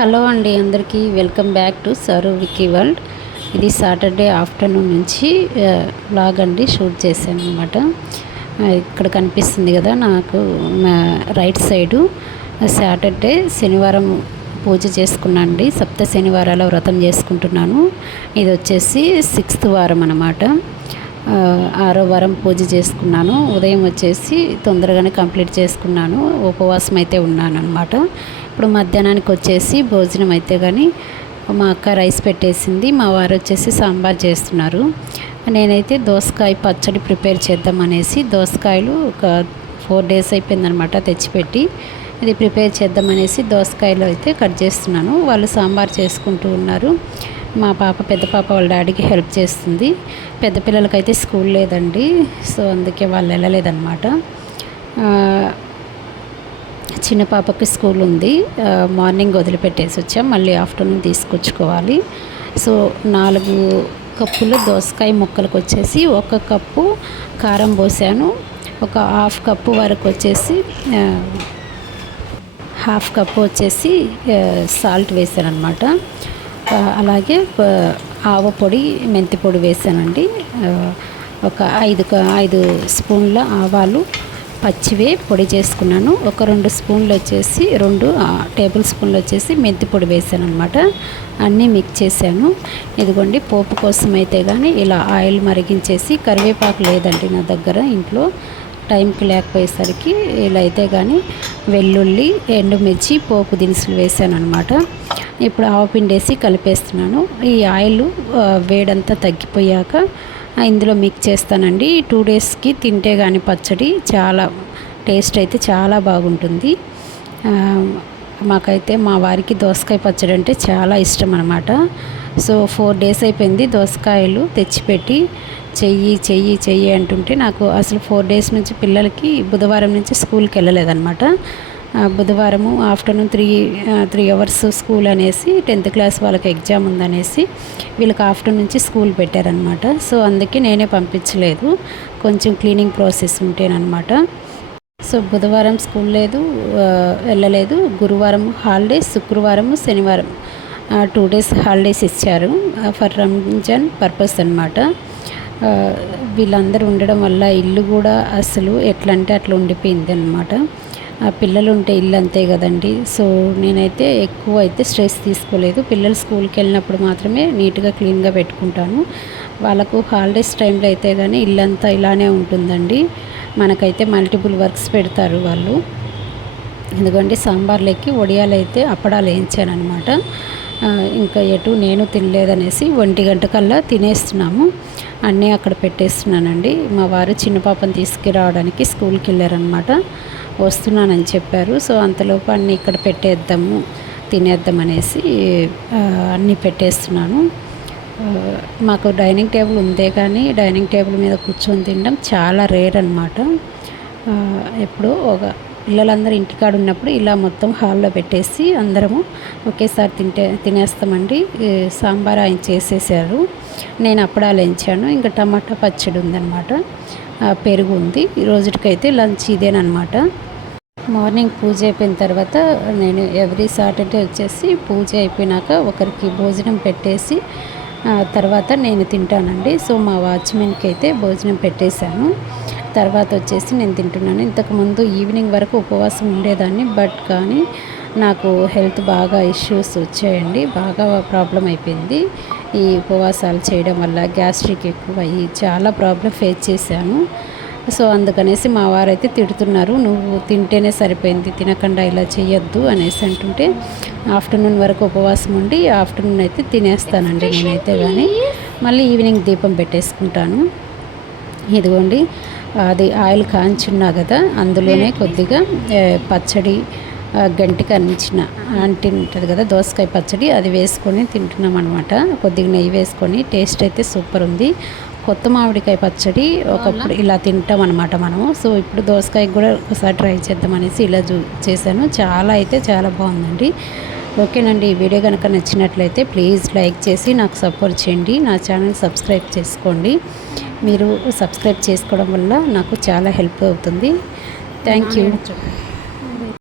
Hello అండి, అందరికీ welcome back to Saru Viki world. ఇది సాటర్డే ఆఫ్టర్నూన్ నుంచి వ్లాగ్ అండి షూట్ చేశాను అనమాట. ఇక్కడ కనిపిస్తుంది కదా నాకు రైట్ సైడు సాటర్డే శనివారం పూజ చేసుకున్నాను అండి. సప్త శనివారాల వ్రతం చేసుకుంటున్నాను. ఇది వచ్చేసి 6th వారం అన్నమాట. 6వ వారం పూజ చేసుకున్నాను. ఉదయం వచ్చేసి తొందరగానే కంప్లీట్ చేసుకున్నాను. ఉపవాసం అయితే ఉన్నాను అనమాట. ఇప్పుడు మధ్యాహ్నానికి వచ్చేసి భోజనం అయితే కానీ మా అక్క రైస్ పెట్టేసింది, మా వారు వచ్చేసి సాంబార్ చేస్తున్నారు. నేనైతే దోసకాయ పచ్చడి ప్రిపేర్ చేద్దాం అనేసి దోసకాయలు ఒక 4 days అయిపోయిందనమాట తెచ్చిపెట్టి. ఇది ప్రిపేర్ చేద్దాం అనేసి దోసకాయలు అయితే కట్ చేస్తున్నాను. వాళ్ళు సాంబార్ చేసుకుంటూ ఉన్నారు. మా పాప పెద్ద పాప వాళ్ళ డాడీకి హెల్ప్ చేస్తుంది. పెద్ద పిల్లలకైతే స్కూల్ లేదండి, సో అందుకే వాళ్ళు వెళ్ళలేదన్నమాట. చిన్న పాపకి స్కూల్ ఉంది. మార్నింగ్ వదిలిపెట్టేసి వచ్చాం, మళ్ళీ ఆఫ్టర్నూన్ తీసుకొచ్చుకోవాలి. సో 4 కప్పులు దోసకాయ ముక్కలకు వచ్చేసి 1 కప్పు కారం పోసాను. ఒక ½ కప్పు వరకు వచ్చేసి ½ కప్పు వచ్చేసి సాల్ట్ వేసాను అనమాట. అలాగే ఆవ పొడి, మెంతి పొడి వేసానండి. ఒక 5 స్పూన్ల ఆవాలు పచ్చివే పొడి చేసుకున్నాను. ఒక 2 స్పూన్లు వచ్చేసి 2 టేబుల్ స్పూన్లు వచ్చేసి మెంతి పొడి వేసాను అనమాట. అన్నీ మిక్స్ చేశాను. ఇదిగోండి పోపు కోసం అయితే కానీ ఇలా ఆయిల్ మరిగించేసి, కరివేపాకు లేదండి నా దగ్గర ఇంట్లో, టైంకి లేకపోయేసరికి ఇలా అయితే కానీ వెల్లుల్లి, ఎండుమిర్చి, పోపు దినుసులు వేసాను అనమాట. ఇప్పుడు ఆవపిండి వేసి కలిపేస్తున్నాను. ఈ ఆయిల్ వేడంతా తగ్గిపోయాక ఇందులో మిక్స్ చేస్తానండి. 2 daysకి తింటే కానీ పచ్చడి చాలా టేస్ట్ అయితే చాలా బాగుంటుంది. మాకైతే మా వారికి దోసకాయ పచ్చడి అంటే చాలా ఇష్టం అనమాట. సో 4 days అయిపోయింది దోసకాయలు తెచ్చిపెట్టి. చెయ్యి అంటుంటే నాకు అసలు 4 days నుంచి పిల్లలకి బుధవారం నుంచి స్కూల్కి వెళ్ళలేదన్నమాట. బుధవారము ఆఫ్టర్నూన్ 3 hours స్కూల్ అనేసి 10th class వాళ్ళకి ఎగ్జామ్ ఉందనేసి వీళ్ళకి ఆఫ్టర్నూన్ నుంచి స్కూల్ పెట్టారనమాట. సో అందుకే నేనే పంపించలేదు, కొంచెం క్లీనింగ్ ప్రాసెస్ ఉంటేనమాట. సో బుధవారం స్కూల్ లేదు, వెళ్ళలేదు. గురువారం హాలిడేస్, శుక్రవారము శనివారం 2 days హాలిడేస్ ఇచ్చారు ఫర్ రంజాన్ పర్పస్ అనమాట. వీళ్ళందరూ ఉండడం వల్ల ఇల్లు కూడా అసలు ఎట్లా అంటే అట్లా ఉండిపోయింది అనమాట. పిల్లలు ఉంటే ఇల్లు అంతే కదండి. సో నేనైతే ఎక్కువ అయితే స్ట్రెస్ తీసుకోలేదు. పిల్లలు స్కూల్కి వెళ్ళినప్పుడు మాత్రమే నీట్గా క్లీన్గా పెట్టుకుంటాను. వాళ్ళకు హాలిడేస్ టైంలో అయితే కానీ ఇల్లంతా ఇలానే ఉంటుందండి. మనకైతే మల్టిపుల్ వర్క్స్ పెడతారు వాళ్ళు. ఎందుకంటే సాంబార్లోకి వడియాలు అయితే అప్పడాలు వేయించాను అనమాట. ఇంకా ఎటు నేను తినలేదనేసి 1 గంట కల్లా తినేస్తున్నాము. అన్నీ అక్కడ పెట్టేస్తున్నానండి. మా వారు చిన్న పాపను తీసుకురావడానికి స్కూల్కి వెళ్ళారనమాట. వస్తున్నానని చెప్పారు. సో అంతలోపు అన్నీ ఇక్కడ తినేద్దాం అనేసి అన్నీ పెట్టేస్తున్నాను. మాకు డైనింగ్ టేబుల్ ఉందే కానీ డైనింగ్ టేబుల్ మీద కూర్చొని తినడం చాలా రేర్ అనమాట. ఎప్పుడో పిల్లలందరూ ఇంటికాడ ఉన్నప్పుడు ఇలా మొత్తం హాల్లో పెట్టేసి అందరము ఒకేసారి తినేస్తామండి. సాంబార్ ఆయన చేసేసారు, నేను అప్పడాలు వేయించాను. ఇంకా టమాటా పచ్చడి ఉందన్నమాట, పెరుగు ఉంది. ఈ రోజుకైతే లంచ్ ఇదేనమాట. మార్నింగ్ పూజ అయిపోయిన తర్వాత నేను ఎవ్రీ సాటర్డే వచ్చేసి పూజ అయిపోయినాక ఒకరికి భోజనం పెట్టేసి తర్వాత నేను తింటానండి. సో మా వాచ్మెన్కి అయితే భోజనం పెట్టేశాను. తర్వాత వచ్చేసి నేను తింటున్నాను. ఇంతకుముందు ఈవినింగ్ వరకు ఉపవాసం ఉండేదాన్ని, బట్ కానీ నాకు హెల్త్ బాగా ఇష్యూస్ వచ్చాయండి. బాగా ప్రాబ్లం అయిపోయింది ఈ ఉపవాసాలు చేయడం వల్ల. గ్యాస్ట్రిక్ ఎక్కువ అయ్యి చాలా ప్రాబ్లం ఫేస్ చేశాను. సో అందుకనేసి మా వారైతే తిడుతున్నారు, నువ్వు తింటేనే సరిపోయింది, తినకుండా ఇలా చేయొద్దు అనేసి అంటుంటే ఆఫ్టర్నూన్ వరకు ఉపవాసం ఉండి ఆఫ్టర్నూన్ అయితే తినేస్తానండి నేనైతే. కానీ మళ్ళీ ఈవినింగ్ దీపం పెట్టేసుకుంటాను. ఇదిగోండి అది ఆయిల్ కాంచున్నా కదా, అందులోనే కొద్దిగా పచ్చడి గంటికి ఆంటీ ఉంటుంది కదా దోసకాయ పచ్చడి, అది వేసుకొని తింటున్నాం అనమాట. కొద్దిగా నెయ్యి వేసుకొని. టేస్ట్ అయితే సూపర్ ఉంది. కొత్త మామిడికాయ పచ్చడి ఒకప్పుడు ఇలా తింటాం అనమాట మనము. సో ఇప్పుడు దోసకాయ కూడా ఒకసారి ట్రై చేద్దాం అనేసి ఇలా చేశాను. చాలా బాగుందండి. ఓకేనండి, ఈ వీడియో కనుక నచ్చినట్లయితే ప్లీజ్ లైక్ చేసి నాకు సపోర్ట్ చేయండి. నా ఛానల్ సబ్స్క్రైబ్ చేసుకోండి. మీరు సబ్స్క్రైబ్ చేసుకోవడం వల్ల నాకు చాలా హెల్ప్ అవుతుంది. Thank you.